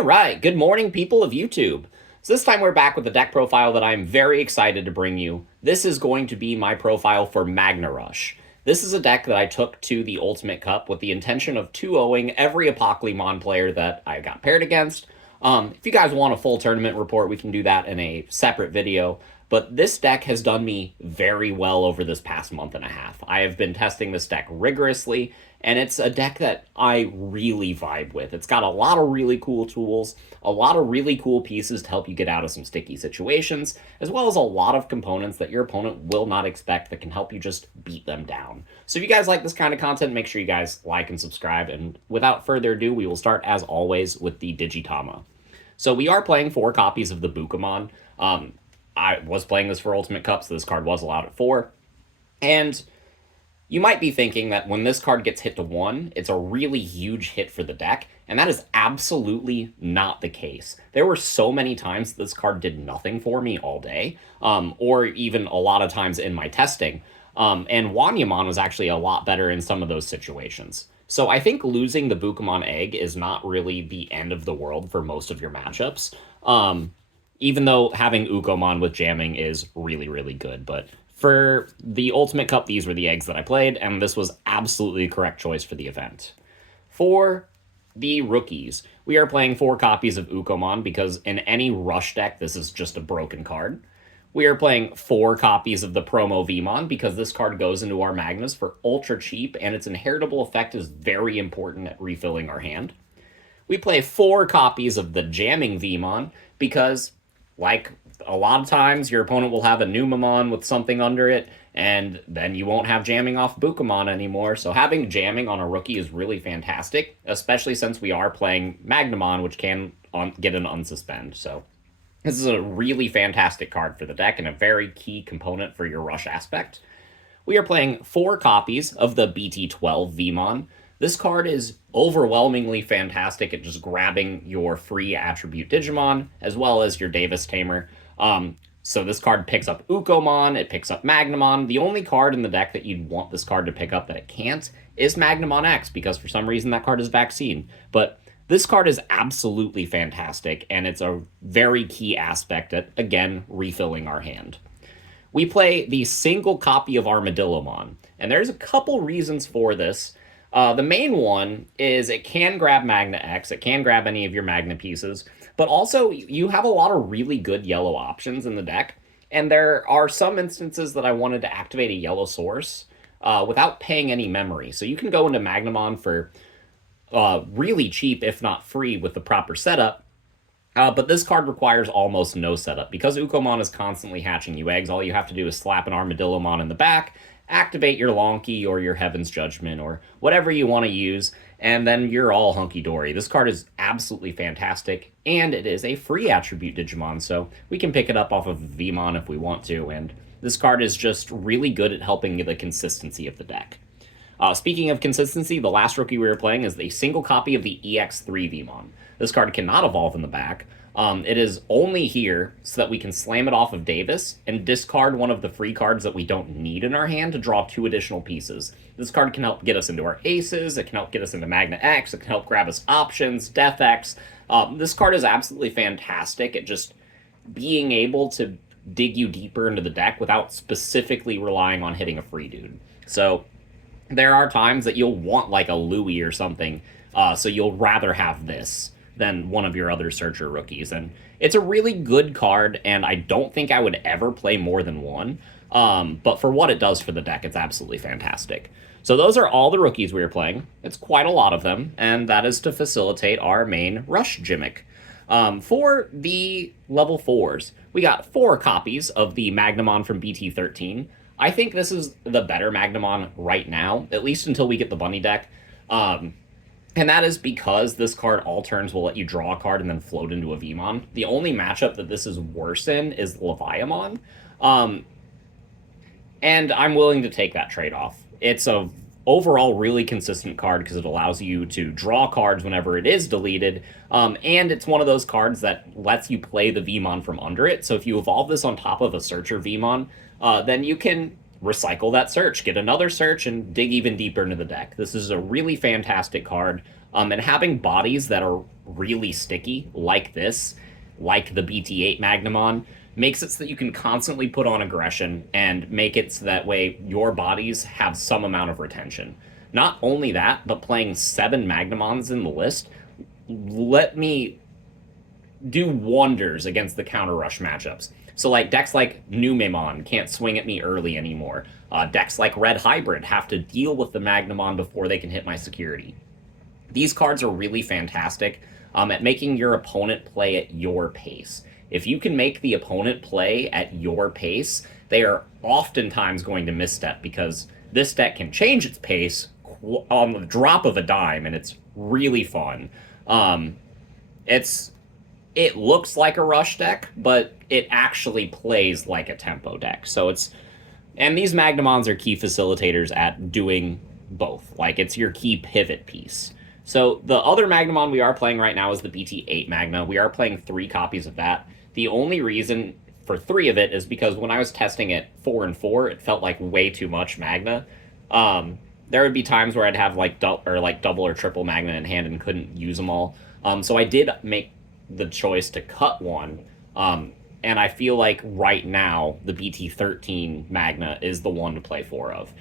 All right, good morning, people of YouTube. So this time we're back with a deck profile that I'm very excited to bring you. This is going to be my profile for Magna Rush. This is a deck that I took to the Ultimate Cup with the intention of 2-0ing every Apocalypse player that I got paired against. If you guys want a full tournament report, we can do that in a separate video. But this deck has done me very well over this past month and a half. I have been testing this deck rigorously, and it's a deck that I really vibe with. It's got a lot of really cool tools, a lot of really cool pieces to help you get out of some sticky situations, as well as a lot of components that your opponent will not expect that can help you just beat them down. So if you guys like this kind of content, make sure you guys like and subscribe. And without further ado, we will start, as always, with the Digitama. So we are playing 4 copies of the Bukamon. I was playing this for Ultimate Cup, so this card was allowed at 4. And you might be thinking that when this card gets hit to 1, it's a really huge hit for the deck, and that is absolutely not the case. There were so many times this card did nothing for me all day, or even a lot of times in my testing, and Wanyamon was actually a lot better in some of those situations. So I think losing the Bukamon egg is not really the end of the world for most of your matchups. Even though having Ukomon with jamming is really, really good. But for the Ultimate Cup, these were the eggs that I played, and this was absolutely the correct choice for the event. For the rookies, we are playing 4 copies of Ukomon because in any rush deck, this is just a broken card. We are playing 4 copies of the Promo Vmon because this card goes into our Magnas for ultra cheap, and its inheritable effect is very important at refilling our hand. We play 4 copies of the Jamming Vmon because, like a lot of times, your opponent will have a Numamon with something under it, and then you won't have jamming off Bukamon anymore. So having jamming on a rookie is really fantastic, especially since we are playing Magnamon, which can get an unsuspend. So this is a really fantastic card for the deck and a very key component for your rush aspect. We are playing 4 copies of the BT12 Vmon. This card is overwhelmingly fantastic at just grabbing your free attribute Digimon, as well as your Davis Tamer. So this card picks up Ukomon, it picks up Magnamon. The only card in the deck that you'd want this card to pick up that it can't is Magnamon X, because for some reason that card is Vaccine. But this card is absolutely fantastic, and it's a very key aspect at, again, refilling our hand. We play the single copy of Armadillomon, and there's a couple reasons for this. The main one is it can grab Magna X, it can grab any of your Magna pieces, but also you have a lot of really good yellow options in the deck, and there are some instances that I wanted to activate a yellow source without paying any memory. So you can go into Magnamon for really cheap, if not free, with the proper setup, but this card requires almost no setup. Because Ukomon is constantly hatching you eggs, all you have to do is slap an Armadillomon in the back, activate your Lonky or your Heaven's Judgment or whatever you want to use, and then you're all hunky-dory. This card is absolutely fantastic, and it is a free attribute Digimon, so we can pick it up off of Vmon if we want to, and this card is just really good at helping the consistency of the deck. Speaking of consistency, the last rookie we were playing is a single copy of the EX3 Vmon. This card cannot evolve in the back. It is only here so that we can slam it off of Davis and discard one of the free cards that we don't need in our hand to draw 2 additional pieces. This card can help get us into our aces, it can help get us into Magna X, it can help grab us options, Death X. This card is absolutely fantastic at just being able to dig you deeper into the deck without specifically relying on hitting a free dude. So there are times that you'll want like a Louis or something, so you'll rather have this than one of your other Searcher rookies. And it's a really good card, and I don't think I would ever play more than one. But for what it does for the deck, it's absolutely fantastic. So those are all the rookies we were playing. It's quite a lot of them, and that is to facilitate our main Rush gimmick. For the level 4s, we got 4 copies of the Magnamon from BT13. I think this is the better Magnamon right now, at least until we get the Bunny deck. And that is because this card all turns will let you draw a card and then float into a Vmon. The only matchup that this is worse in is Leviamon. And I'm willing to take that trade-off. It's a overall really consistent card because it allows you to draw cards whenever it is deleted, and it's one of those cards that lets you play the Vmon from under it. So if you evolve this on top of a Searcher Vmon, then you can recycle that search, get another search, and dig even deeper into the deck. This is a really fantastic card. And having bodies that are really sticky, like this, like the BT8 Magnamon, makes it so that you can constantly put on aggression and make it so that way your bodies have some amount of retention. Not only that, but playing 7 Magnamons in the list let me do wonders against the counter rush matchups. So like decks like Numemon can't swing at me early anymore. Decks like Red Hybrid have to deal with the Magnamon before they can hit my security. These cards are really fantastic at making your opponent play at your pace. If you can make the opponent play at your pace, they are oftentimes going to misstep because this deck can change its pace on the drop of a dime, and it's really fun. It looks like a rush deck, but it actually plays like a tempo deck. And these Magnamons are key facilitators at doing both. Like, it's your key pivot piece. So the other Magnamon we are playing right now is the BT8 Magna. We are playing 3 copies of that. The only reason for 3 of it is because when I was testing it 4 and 4, it felt like way too much Magna. There would be times where I'd have double or triple Magna in hand and couldn't use them all. So I did make the choice to cut one. And I feel like right now the BT13 Magna is the one to play 4 of.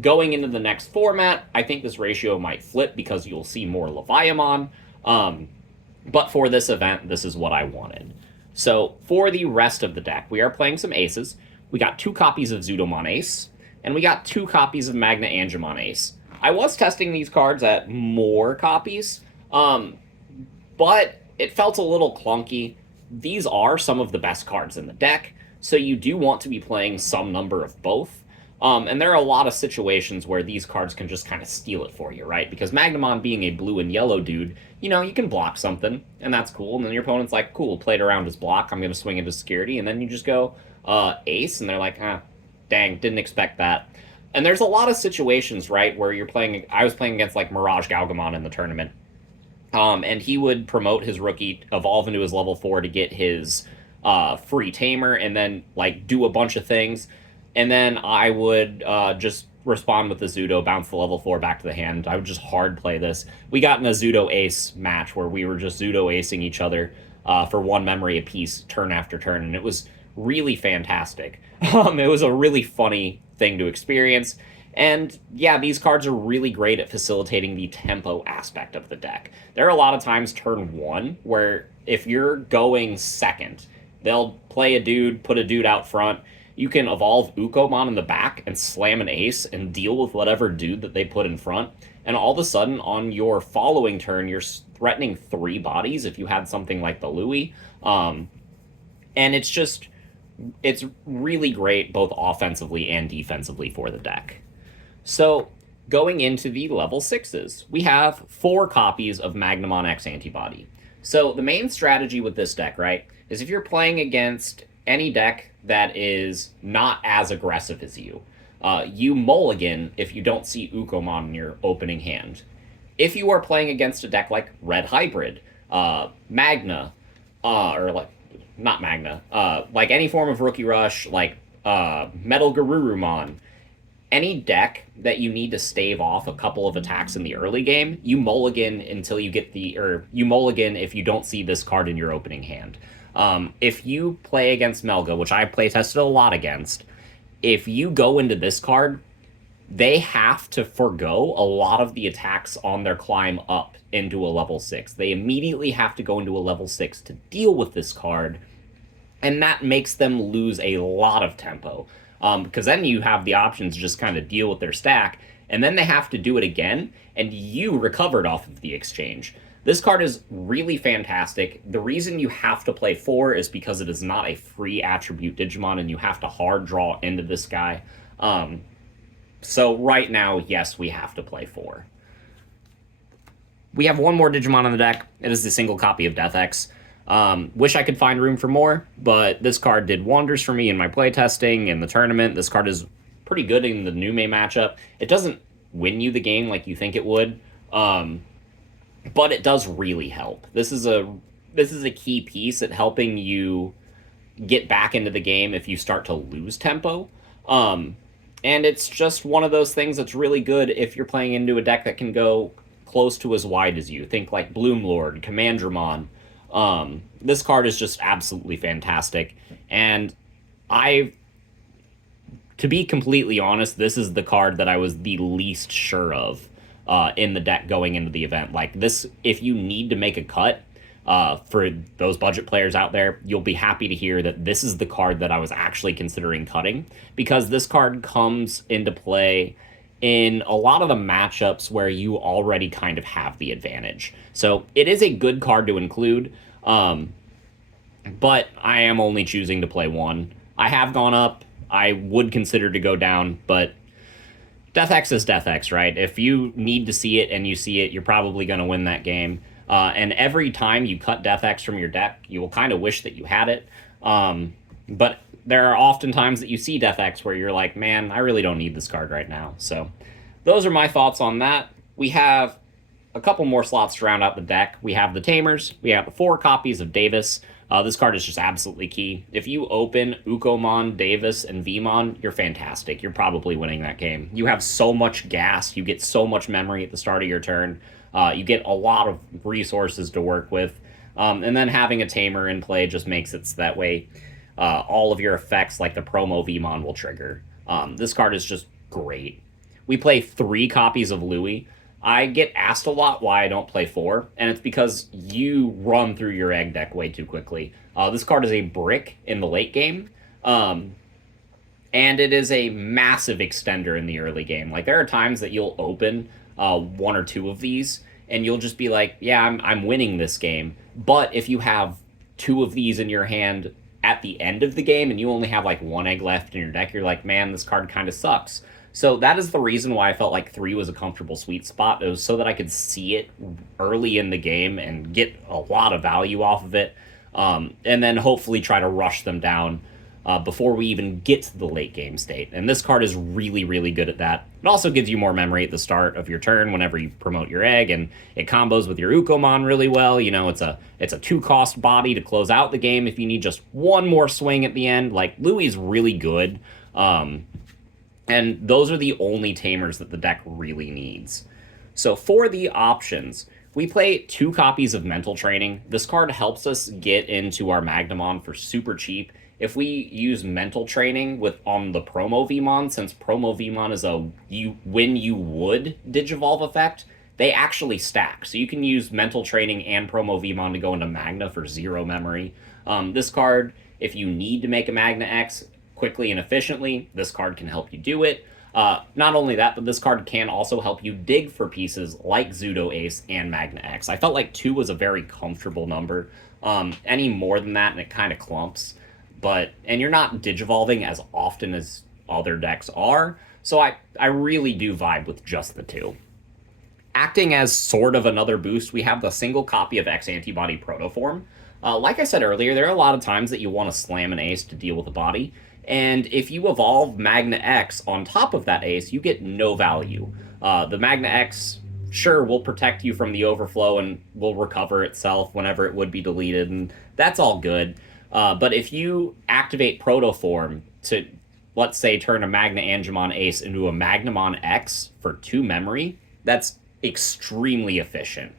Going into the next format, I think this ratio might flip because you'll see more Leviamon. But for this event, this is what I wanted. So for the rest of the deck, we are playing some aces. We got 2 copies of Zudomon Ace, and we got 2 copies of Magna Angemon Ace. I was testing these cards at more copies, but it felt a little clunky. These are some of the best cards in the deck, so you do want to be playing some number of both. And there are a lot of situations where these cards can just kind of steal it for you, right? Because Magnamon being a blue and yellow dude, you know, you can block something, and that's cool. And then your opponent's like, cool, played around his block, I'm going to swing into security. And then you just go ace, and they're like, dang, didn't expect that. And there's a lot of situations, right, where I was playing against like Mirage Galgamon in the tournament. And he would promote his rookie, evolve into his level 4 to get his free tamer, and then like do a bunch of things. And then I would just respond with the Zudo, bounce the level 4 back to the hand. I would just hard play this. We got in a Zudo Ace match where we were just Zudo acing each other for 1 memory apiece, turn after turn, and it was really fantastic. It was a really funny thing to experience. And yeah, these cards are really great at facilitating the tempo aspect of the deck. There are a lot of times turn 1 where if you're going second, they'll play a dude, put a dude out front. You can evolve Ukomon in the back and slam an ace and deal with whatever dude that they put in front. And all of a sudden, on your following turn, you're threatening 3 bodies if you had something like the Louis. And it's really great both offensively and defensively for the deck. So going into the level 6s, we have 4 copies of Magnamon X Antibody. So the main strategy with this deck, right, is if you're playing against any deck that is not as aggressive as you, you mulligan if you don't see Ukomon in your opening hand. If you are playing against a deck like Red Hybrid, Magna, or like, not Magna, like any form of Rookie Rush, like Metal Garurumon, any deck that you need to stave off a couple of attacks in the early game, you mulligan until you get you mulligan if you don't see this card in your opening hand. If you play against Melga, which I play tested a lot against, if you go into this card, they have to forgo a lot of the attacks on their climb up into a level 6. They immediately have to go into a level 6 to deal with this card, and that makes them lose a lot of tempo. Because then you have the option to just kind of deal with their stack, and then they have to do it again, and you recovered off of the exchange. This card is really fantastic. The reason you have to play 4 is because it is not a free attribute Digimon, and you have to hard draw into this guy. So right now, yes, we have to play 4. We have 1 more Digimon on the deck. It is the single copy of Death X. Wish I could find room for more, but this card did wonders for me in my playtesting in the tournament. This card is pretty good in the Nume matchup. It doesn't win you the game like you think it would, but it does really help. This is a key piece at helping you get back into the game if you start to lose tempo. And it's just one of those things that's really good if you're playing into a deck that can go close to as wide as you. Think like Bloomlord, Commandramon. This card is just absolutely fantastic. And I, to be completely honest, this is the card that I was the least sure of in the deck going into the event. Like this, if you need to make a cut, for those budget players out there, you'll be happy to hear that this is the card that I was actually considering cutting, because this card comes into play in a lot of the matchups where you already kind of have the advantage. So it is a good card to include, but I am only choosing to play one. I have gone up. I would consider to go down, but Death X is Death X, right? If you need to see it and you see it, you're probably going to win that game. And every time you cut Death X from your deck, you will kind of wish that you had it. But there are often times that you see Death X where you're like, man, I really don't need this card right now. So those are my thoughts on that. We have a couple more slots to round out the deck. We have the Tamers. We have 4 copies of Davis. This card is just absolutely key. If you open Ukomon, Davis, and Vmon, you're fantastic. You're probably winning that game. You have so much gas. You get so much memory at the start of your turn. You get a lot of resources to work with. And then having a Tamer in play just makes it so that way all of your effects, like the promo Vmon, will trigger. This card is just great. We play 3 copies of Louis. I get asked a lot why I don't play 4, and it's because you run through your egg deck way too quickly. This card is a brick in the late game, and it is a massive extender in the early game. Like, there are times that you'll open 1 or 2 of these, and you'll just be like, yeah, I'm winning this game. But if you have 2 of these in your hand at the end of the game, and you only have like 1 egg left in your deck, you're like, man, this card kind of sucks. So that is the reason why I felt like 3 was a comfortable sweet spot. It was so that I could see it early in the game and get a lot of value off of it, and then hopefully try to rush them down before we even get to the late game state. And this card is really, really good at that. It also gives you more memory at the start of your turn whenever you promote your egg, and it combos with your Ukomon really well. You know, it's a 2-cost body to close out the game if you need just one more swing at the end. Like, Louis is really good. And those are the only Tamers that the deck really needs. So for the options, we play 2 copies of Mental Training. This card helps us get into our Magnamon for super cheap. If we use Mental Training on the Promo Vmon, since Promo Vmon is a when you would Digivolve effect, they actually stack. So you can use Mental Training and Promo Vmon to go into Magna for 0 memory. This card, if you need to make a Magna X quickly and efficiently, this card can help you do it. Not only that, but this card can also help you dig for pieces like Zudo Ace and Magna X. I felt like 2 was a very comfortable number. Any more than that, and it kind of clumps. And you're not digivolving as often as other decks are, so I really do vibe with just the 2. Acting as sort of another boost, we have the single copy of X Antibody Protoform. Like I said earlier, there are a lot of times that you want to slam an ace to deal with a body, and if you evolve Magna X on top of that ace, you get no value. The Magna X, sure, will protect you from the overflow and will recover itself whenever it would be deleted, and that's all good. But if you activate Protoform to, let's say, turn a Magna Angemon Ace into a Magnamon X for 2 memory, that's extremely efficient.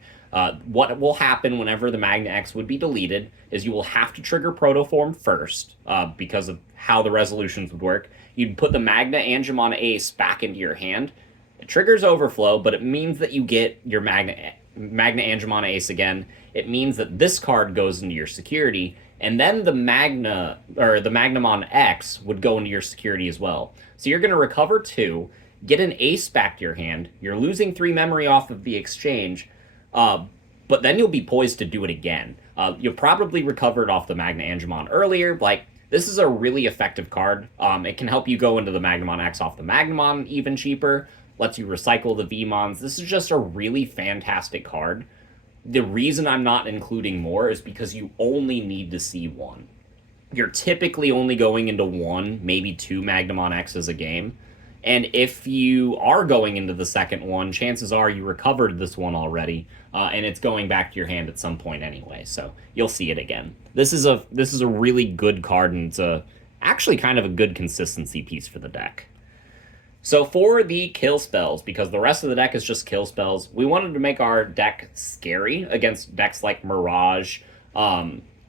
What will happen whenever the Magna X would be deleted is you will have to trigger Protoform first, because of how the resolutions would work. You'd put the Magna Angemon Ace back into your hand. It triggers Overflow, but it means that you get your Magna Angemon Ace again. It means that this card goes into your security, and then the Magnamon X would go into your security as well. So you're going to recover 2, get an ace back to your hand. You're losing 3 memory off of the exchange, but then you'll be poised to do it again. You'll probably recovered off the Magna Angemon earlier. Like, this is a really effective card. It can help you go into the Magnamon X off the Magnamon even cheaper, lets you recycle the Vmons. This is just a really fantastic card. The reason I'm not including more is because you only need to see 1. You're typically only going into 1, maybe 2 Magnamon X's a game. And if you are going into the second one, chances are you recovered this one already, and it's going back to your hand at some point anyway. So you'll see it again. This is a really good card, and it's actually kind of a good consistency piece for the deck. So for the kill spells, because the rest of the deck is just kill spells, we wanted to make our deck scary against decks like Mirage,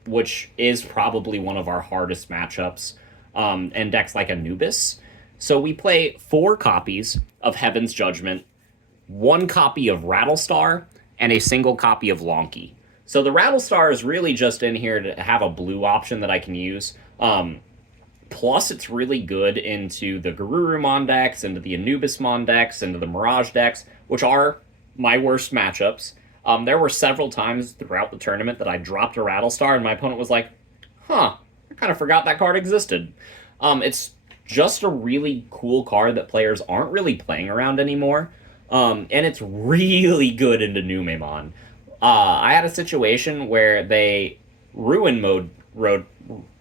which is probably one of our hardest matchups, and decks like Anubis. So we play 4 copies of Heaven's Judgment, 1 copy of Rattlestar, and a single copy of Lonky. So the Rattlestar is really just in here to have a blue option that I can use. Plus, it's really good into the Garurumon decks, into the Anubismon decks, into the Mirage decks, which are my worst matchups. There were several times throughout the tournament that I dropped a Rattlestar, and my opponent was like, huh, I kind of forgot that card existed. It's just a really cool card that players aren't really playing around anymore, and it's really good into Numemon. I had a situation where they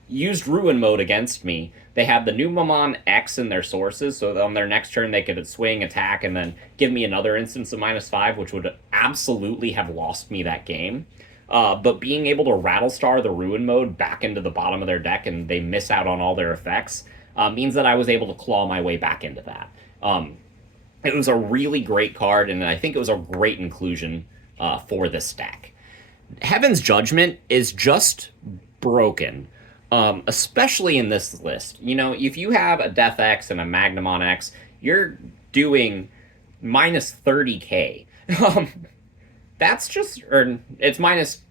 used Ruin Mode against me. They had the Numemon X in their sources, so on their next turn they could swing, attack, and then give me another instance of -5, which would absolutely have lost me that game. But being able to Rattlestar the Ruin Mode back into the bottom of their deck and they miss out on all their effects means that I was able to claw my way back into that. It was a really great card, and I think it was a great inclusion for this deck. Heaven's Judgment is just broken, especially in this list. You know, if you have a Death X and a Magnamon X, you're doing minus 30k. That's just, or it's minus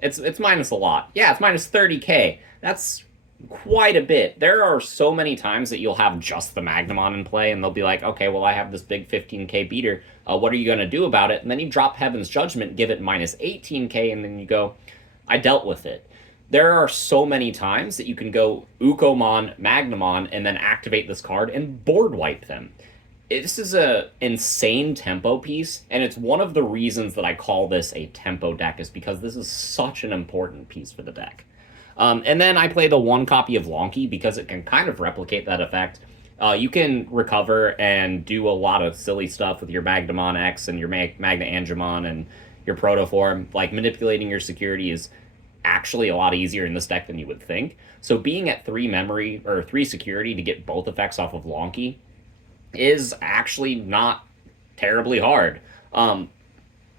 a lot. Yeah, it's minus 30k. That's quite a bit. There are so many times that you'll have just the Magnamon in play, and they'll be like, okay, well, I have this big 15k beater. What are you going to do about it? And then you drop Heaven's Judgment, give it minus 18k, and then you go, I dealt with it. There are so many times that you can go Ukomon, Magnamon, and then activate this card and board wipe them. This is a insane tempo piece, and it's one of the reasons that I call this a tempo deck, is because this is such an important piece for the deck. And then I play the 1 copy of Lonky because it can kind of replicate that effect. You can recover and do a lot of silly stuff with your Magnamon X and your Magna Angemon and your Protoform. Like, manipulating your security is actually a lot easier in this deck than you would think. So being at 3 memory, or 3 security to get both effects off of Lonky is actually not terribly hard.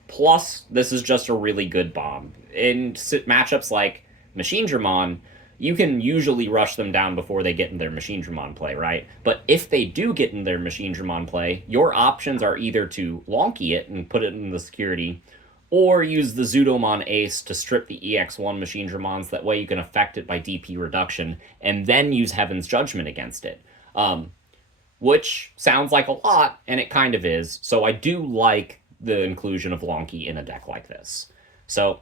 Plus, this is just a really good bomb. In matchups like Machinedramon, you can usually rush them down before they get in their Machinedramon play, right? But if they do get in their Machinedramon play, your options are either to Lonky it and put it in the security, or use the Zudomon Ace to strip the EX1 Machinedramons. That way you can affect it by DP reduction, and then use Heaven's Judgment against it. Which sounds like a lot, and it kind of is. So I do like the inclusion of Lonky in a deck like this. So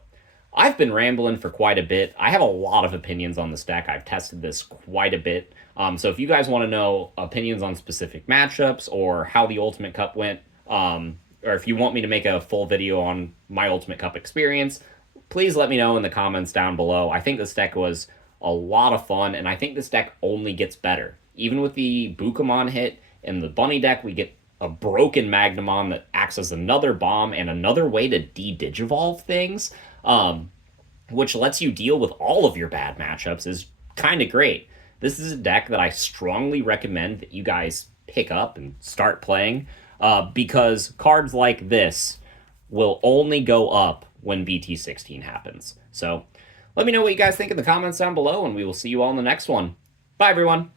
I've been rambling for quite a bit. I have a lot of opinions on this deck. I've tested this quite a bit. So if you guys want to know opinions on specific matchups or how the Ultimate Cup went, or if you want me to make a full video on my Ultimate Cup experience, please let me know in the comments down below. I think this deck was a lot of fun, and I think this deck only gets better. Even with the Bukamon hit and the Bunny deck, we get a broken Magnamon that acts as another bomb and another way to de-digivolve things, which lets you deal with all of your bad matchups, is kind of great. This is a deck that I strongly recommend that you guys pick up and start playing, because cards like this will only go up when BT16 happens. So let me know what you guys think in the comments down below, and we will see you all in the next one. Bye, everyone.